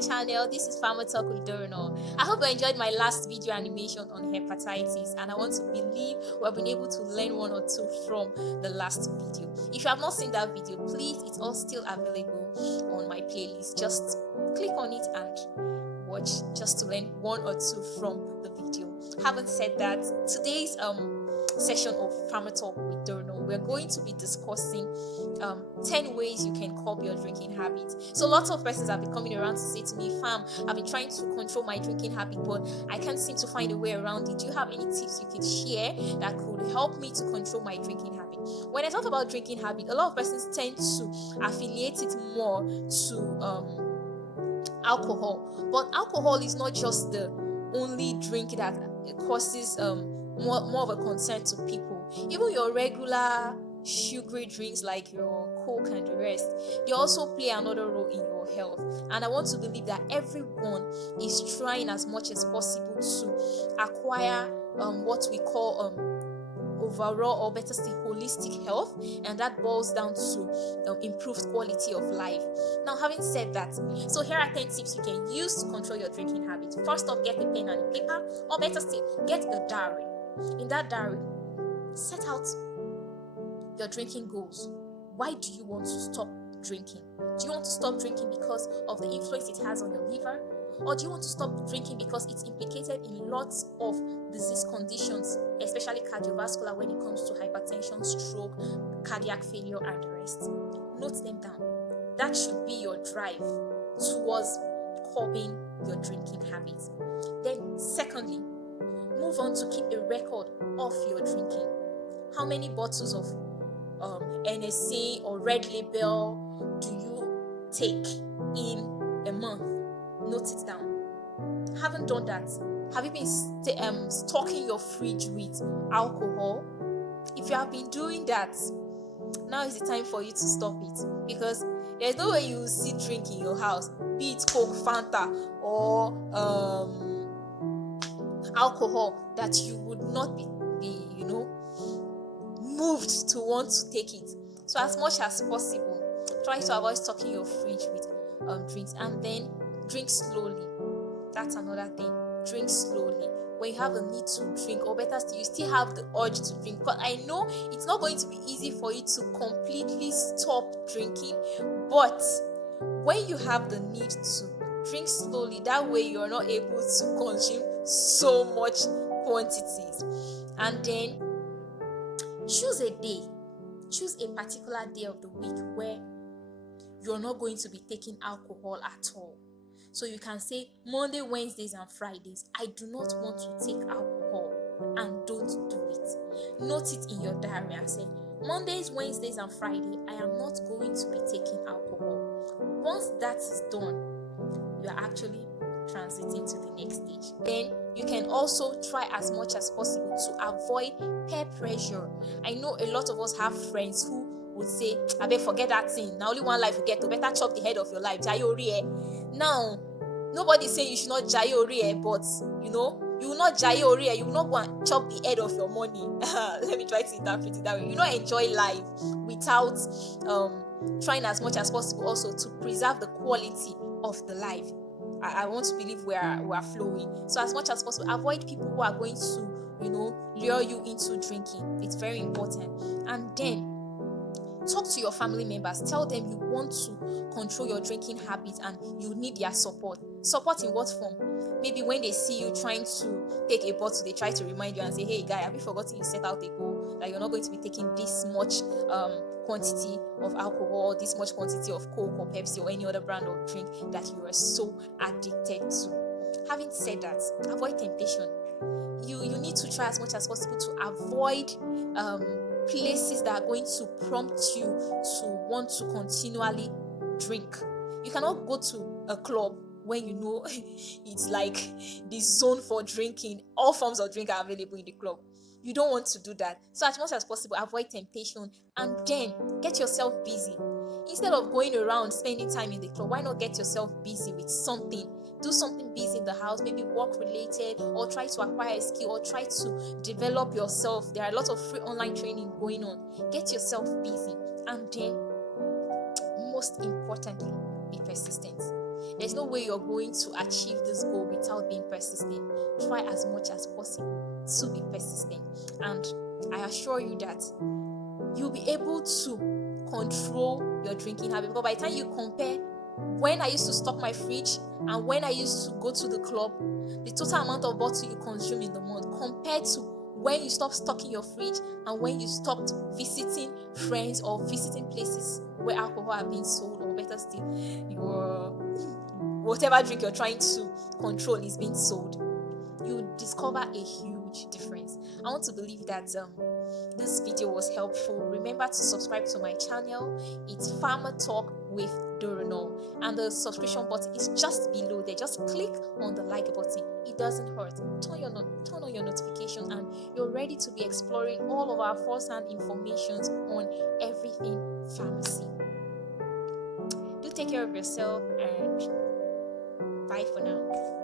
channel. This is Farmer Talk with Dorno. I hope you enjoyed my last video animation on hepatitis, and I want to believe we have been able to learn one or two from the last video. If you have not seen that video, please, it's all still available on my playlist. Just click on it and watch, just to learn one or two from the video. Having said that, today's session of Farmer Talk with Dorno, we're going to be discussing 10 ways you can curb your drinking habit. So lots of persons have been coming around to say to me, Fam, I've been trying to control my drinking habit, but I can't seem to find a way around it. Do you have any tips you could share that could help me to control my drinking habit? When I talk about drinking habit, a lot of persons tend to affiliate it more to alcohol, but alcohol is not just the only drink that causes more of a concern to people. Even your regular sugary drinks like your Coke and the rest, they also play another role in your health. And I want to believe that everyone is trying as much as possible to acquire what we call overall, or better still, holistic health, and that boils down to improved quality of life. Now, having said that, so here are 10 tips you can use to control your drinking habit. First off, get a pen and a paper, or better still, get a diary. In that diary, set out your drinking goals. Why do you want to stop drinking? Do you want to stop drinking because of the influence it has on your liver? Or do you want to stop drinking because it's implicated in lots of disease conditions, especially cardiovascular, when it comes to hypertension, stroke, cardiac failure, and the rest? Note them down. That should be your drive towards curbing your drinking habits. Then, secondly, move on to keep a record of your drinking. How many bottles of NSA or Red Label do you take in a month? Note it down. Haven't done that? Have you been stocking your fridge with alcohol? If you have been doing that, now is the time for you to stop it, because there's no way you will see drink in your house, be it Coke, Fanta, or alcohol, that you would not be moved to want to take it. So as much as possible, try to avoid stocking your fridge with drinks, and then drink slowly. That's another thing. Drink slowly. When you have a need to drink, or better still, you still have the urge to drink, because I know it's not going to be easy for you to completely stop drinking, but when you have the need to, drink slowly. That way you're not able to consume so much quantities. And then choose a day. Choose a particular day of the week where you're not going to be taking alcohol at all. So you can say Monday, Wednesdays, and Fridays, I do not want to take alcohol, and don't do it. Note it in your diary and say, Mondays, Wednesdays, and Friday, I am not going to be taking alcohol. Once that is done, you are actually transiting to the next stage. Then you can also try as much as possible to avoid peer pressure. I know a lot of us have friends who would say, I bet forget that thing. Now only one life you get, to better chop the head of your life. Now, nobody's saying you should not jayori, but you will not jayori, you will not go and chop the head of your money. Let me try to interpret it that way. You will not enjoy life without trying as much as possible also to preserve the quality of the life. I want to believe we are flowing. So as much as possible, avoid people who are going to, lure you into drinking. It's very important. And then talk to your family members. Tell them you want to control your drinking habits and you need their support. Support in what form? Maybe when they see you trying to take a bottle, they try to remind you and say, hey guy, have you forgotten you set out a goal? That you're not going to be taking this much quantity of alcohol, this much quantity of Coke or Pepsi or any other brand of drink that you are so addicted to. Having said that, avoid temptation. You need to try as much as possible to avoid places that are going to prompt you to want to continually drink. You cannot go to a club when you know it's like the zone for drinking. All forms of drink are available in the club. You don't want to do that. So as much as possible, avoid temptation, and then get yourself busy. Instead of going around spending time in the club, why not get yourself busy with something? Do something busy in the house, maybe work related, or try to acquire a skill, or try to develop yourself. There are a lot of free online training going on. Get yourself busy, and then most importantly, be persistent. There's no way you're going to achieve this goal without being persistent. Try as much as possible to be persistent. And I assure you that you'll be able to control your drinking habit. Because by the time you compare when I used to stock my fridge and when I used to go to the club, the total amount of bottle you consume in the month compared to when you stopped stocking your fridge and when you stopped visiting friends or visiting places where alcohol are being sold, or better still, your whatever drink you're trying to control is being sold, you discover a huge difference. I want to believe that this video was helpful. Remember to subscribe to my channel. It's Farmer Talk with Doronol, and the subscription button is just below there. Just click on the like button. It doesn't hurt. Turn on your notifications, and you're ready to be exploring all of our first-hand informations on everything pharmacy. Do take care of yourself, and bye for now.